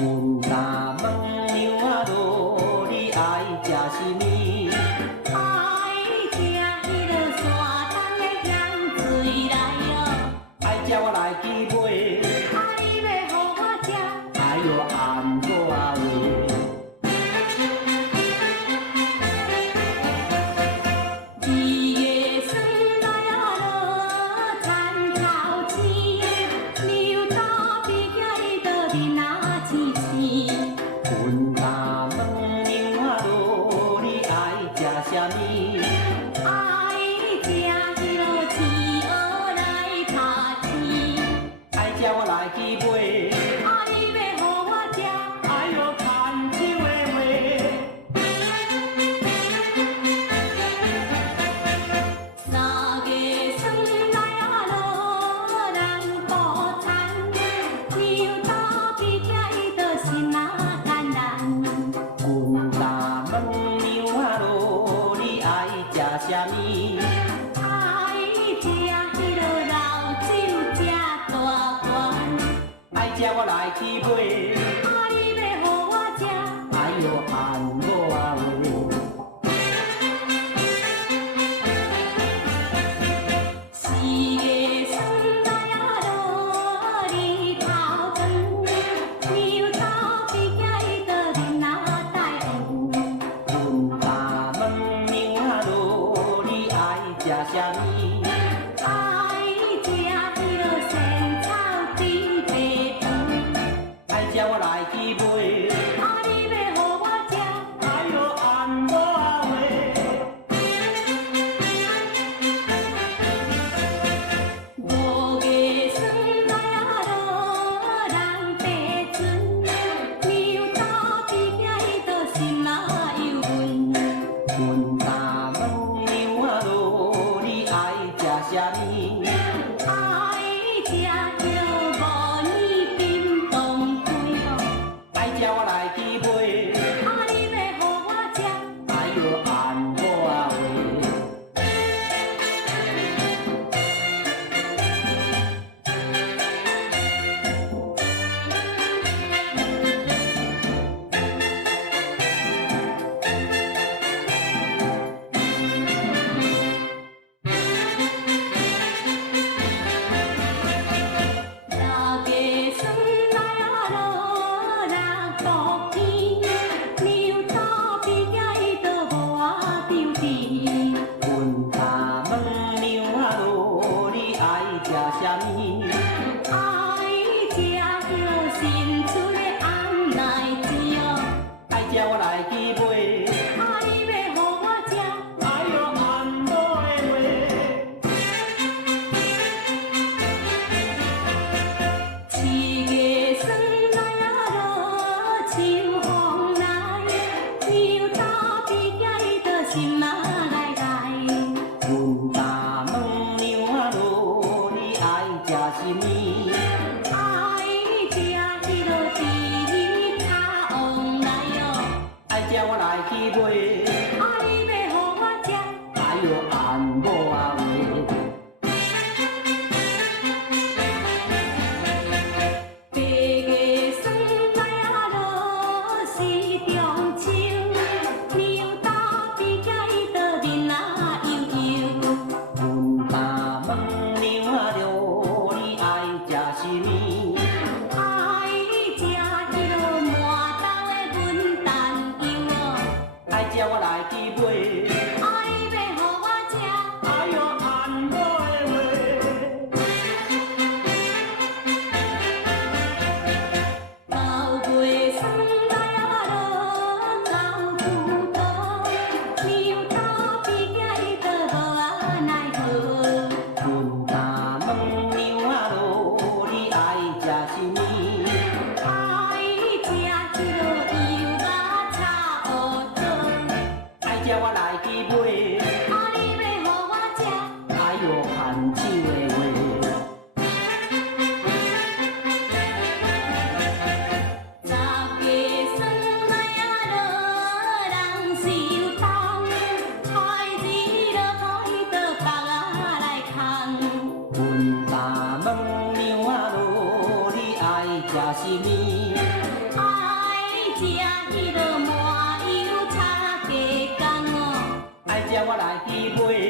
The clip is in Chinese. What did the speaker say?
阮若问娘仔路，你爱食什么？爱食迄落山东的香水来哟，爱食我来去买，你要互我食，哎哟安怎话？阮若问娘仔路，你爱食啥物？爱食迄落饲鹅来拍翅，爱食我来去买，你要互我食，哎哟牵手的话。三月霜来落，人多惨，牛刀比起伊就是那简单。阮若问娘仔路，你爱食啥物？爱食迄落老酒食大罐，爱食我来去买，你要互我食，哎哟安怎话？四月霜来落，日头长，牛刀比起伊就恁那大王。阮若问娘仔路，你爱食啥物？爱食迄落仙草猪白肠，爱食我来去买，你要互我食，哎哟安怎话？五月霜来落，人白船，牛刀比起伊就心那忧闷。阮若问娘仔路，你爱食啥物？爱食迄落五年金当归哦，爱食我来去买，你要互我食，哎哟安怎话？六月霜来落，人多天，牛刀比起伊就无我张甜。阮若问娘仔路，你爱食啥物？爱食迄落新出的红奶子哦，爱食我来去买，你要互我食，哎哟安怎的七月霜来落，秋风来，牛刀比起伊就心那来来。阮若问娘仔路，你爱食什么？爱食迄落猪耳炒王来哦，爱食我来去买，你要互我食，哎哟安怎话？八月霜来落是中秋，牛刀比起伊就恁那悠悠。阮若问娘仔路，你爱食什么？爱食迄落麻豆的文旦油哦，爱食我来去买，你要互我食，哎哟安怎的话？九月霜来落，老牛刀，牛刀比起伊就无啊奈何。阮若问娘仔路，你爱食什么？爱食迄落油麻炒乌糟，爱食我来去买，你要互我食，哎哟牵手的话。十月霜来落，人受冻，海日落雨伊就北啊来空。阮若问娘仔路，你爱食什么？爱迄落麻油炒鸡公哦。爱食我来去买